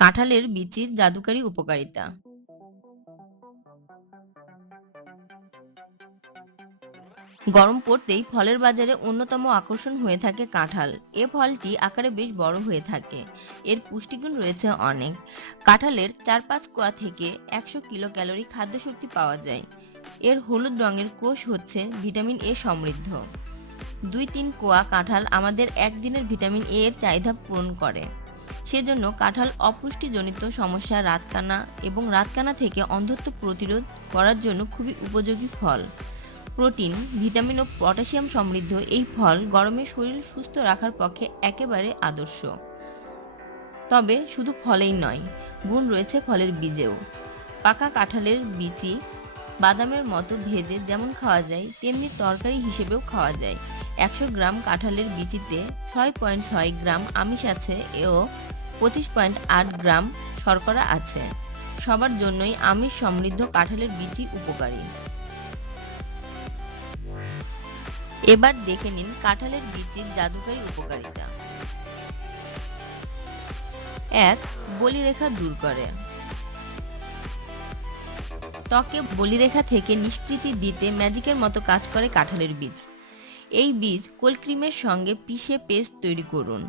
কাঁঠালের বিচির জাদুকারী উপকারিতা। গরম পড়তেই ফলের বাজারে অন্যতম আকর্ষণ হয়ে থাকে কাঁঠাল। এ ফলটি আকারে বেশ বড় হয়ে থাকে। এর পুষ্টিগুণ রয়েছে অনেক। কাঁঠালের চার পাঁচ কোয়া থেকে একশো কিলো ক্যালোরি খাদ্যশক্তি পাওয়া যায়। এর হলুদ রঙের কোষ হচ্ছে ভিটামিন এ সমৃদ্ধ। দুই তিন কোয়া কাঁঠাল আমাদের একদিনের ভিটামিন এ এর চাহিদা পূরণ করে। সেজন্য কাঁঠাল অপুষ্টিজনিত সমস্যা রাতকানা এবং রাতকানা থেকে অন্ধত্ব প্রতিরোধ করার জন্য খুবই উপযোগী ফল। প্রোটিন, ভিটামিন ও পটাশিয়াম সমৃদ্ধ এই ফল গরমে শরীর সুস্থ রাখার পক্ষে একেবারে আদর্শ। তবে শুধু ফলেই নয়, গুণ রয়েছে ফলের বীজেও। পাকা কাঁঠালের বিচি বাদামের মতো ভেজে যেমন খাওয়া যায়, তেমনি তরকারি হিসেবেও খাওয়া যায়। একশো গ্রাম কাঁঠালের বিচিতে ছয় পয়েন্ট ছয় গ্রাম আমিষ আছে ও পঁচিশ পয়েন্ট আট গ্রাম শর্করা আছে। সবার জন্যই আমিষ সমৃদ্ধ কাঁঠালের বিচি উপকারী। এবার দেখে নিন কাঁঠালের বিচির জাদুকারী উপকারিতা। এক, বলিরেখা দূর করে। ত্বকে বলিরেখা থেকে নিষ্কৃতি দিতে ম্যাজিকের মতো কাজ করে কাঁঠালের বীজ। এই বীজ কোল্ড ক্রিমের সঙ্গে পিষে পেস্ট তৈরি করুন।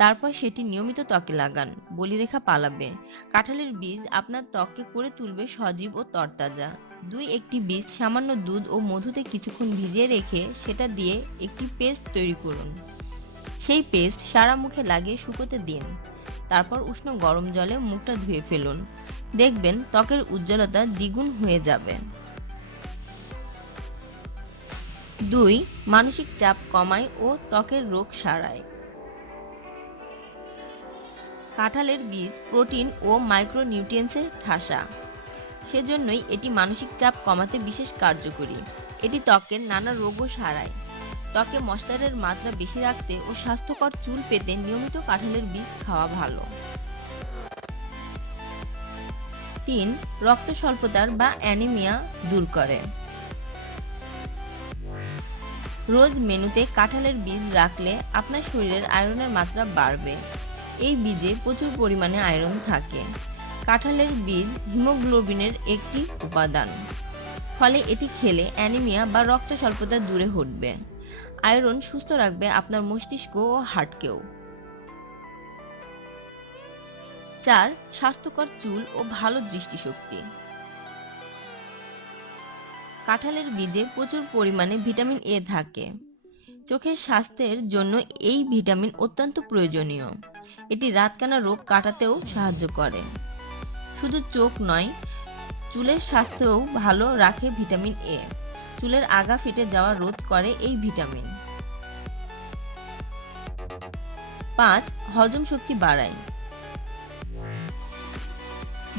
তারপর সেটি নিয়মিত ত্বকে লাগান, বলিরেখা পালাবে। কাঁঠালের বীজ আপনার ত্বককে করে তুলবে সজীব ও তরতাজা। দুই একটি বীজ সামান্য দুধ ও মধুতে কিছুক্ষণ ভিজিয়ে রেখে সেটা দিয়ে একটি পেস্ট তৈরি করুন। সেই পেস্ট সারা মুখে লাগিয়ে শুকোতে দিন। তারপর উষ্ণ গরম জলে মুখটা ধুয়ে ফেলুন। দেখবেন ত্বকের উজ্জ্বলতা দ্বিগুণ হয়ে যাবে। দুই, মানসিক চাপ কমায় ও ত্বকের রোগ সারায়। কাঁঠালের বীজ, প্রোটিন ও মাইক্রোনিউট্রিয়েন্টসে ঠাসা। সেজন্যই এটি মানসিক চাপ কমাতে বিশেষ কার্যকরী। এটি ত্বকের নানা রোগও সারায়। ত্বকে মশলারের মাত্রা বেশি রাখতে ও স্বাস্থ্যকর চুল পেতে নিয়মিত কাঁঠালের বীজ খাওয়া ভালো। তিন রক্ত স্বল্পতার বা অ্যানিমিয়া দূর করে। রোজ মেনুতে কাঁঠালের বীজ রাখলে আপনার শরীরের আয়রনের মাত্রা বাড়বে। এই বীজে প্রচুর পরিমাণে আয়রন থাকে। কাঁঠালের বীজ হিমোগ্লোবিনের একটি উপাদান। ফলে এটি খেলে অ্যানিমিয়া বা রক্ত স্বল্পতা দূরে হটবে আয়রন সুস্থ রাখবে আপনার মস্তিষ্ক ও হার্টকেও চার স্বাস্থ্যকর চুল ও ভালো দৃষ্টিশক্তি। কাঁঠালের বীজে প্রচুর পরিমাণে ভিটামিন এ থাকে। চোখের স্বাস্থ্যের জন্য এই ভিটামিন অত্যন্ত প্রয়োজনীয়। এটি রাতকানা রোগ কাটাতেও সাহায্য করে। শুধু চোখ নয়, চুলের স্বাস্থ্যও ভালো রাখে ভিটামিন এ। চুলের আগা ফেটে যাওয়া রোধ করে এই ভিটামিন। পাঁচ, হজম শক্তি বাড়ায়।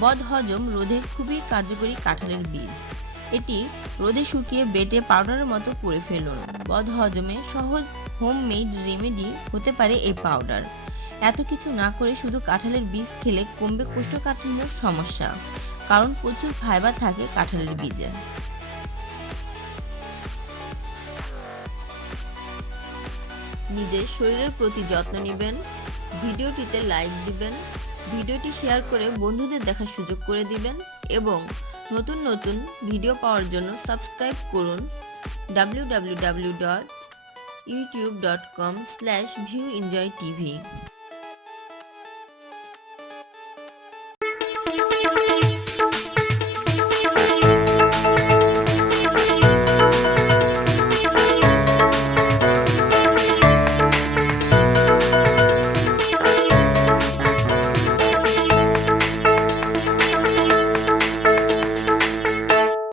বদ হজম রোধে খুবই কার্যকরী কাঁঠালের বীজ। এটি রোদে শুকিয়ে বেটে পাউডারের মতো করে ফেলুন বদ হজমে সহজ হোমমেড রেমেডি হতে পারে এই পাউডার এত কিছু না করে শুধু কাঁঠালের বীজ খেলে কমবে কোষ্ঠকাঠিন্যের সমস্যা, কারণ প্রচুর ফাইবার থাকে কাঁঠালের বীজে। নিজের শরীরের প্রতি যত্ন নেবেন, ভিডিওটিতে লাইক দিবেন ভিডিওটি শেয়ার করে বন্ধুদের দেখার সুযোগ করে দিবেন এবং নতুন নতুন ভিডিও পাওয়ার জন্য সাবস্ক্রাইব করুন W W W dot YouTube dot com slash view enjoy TV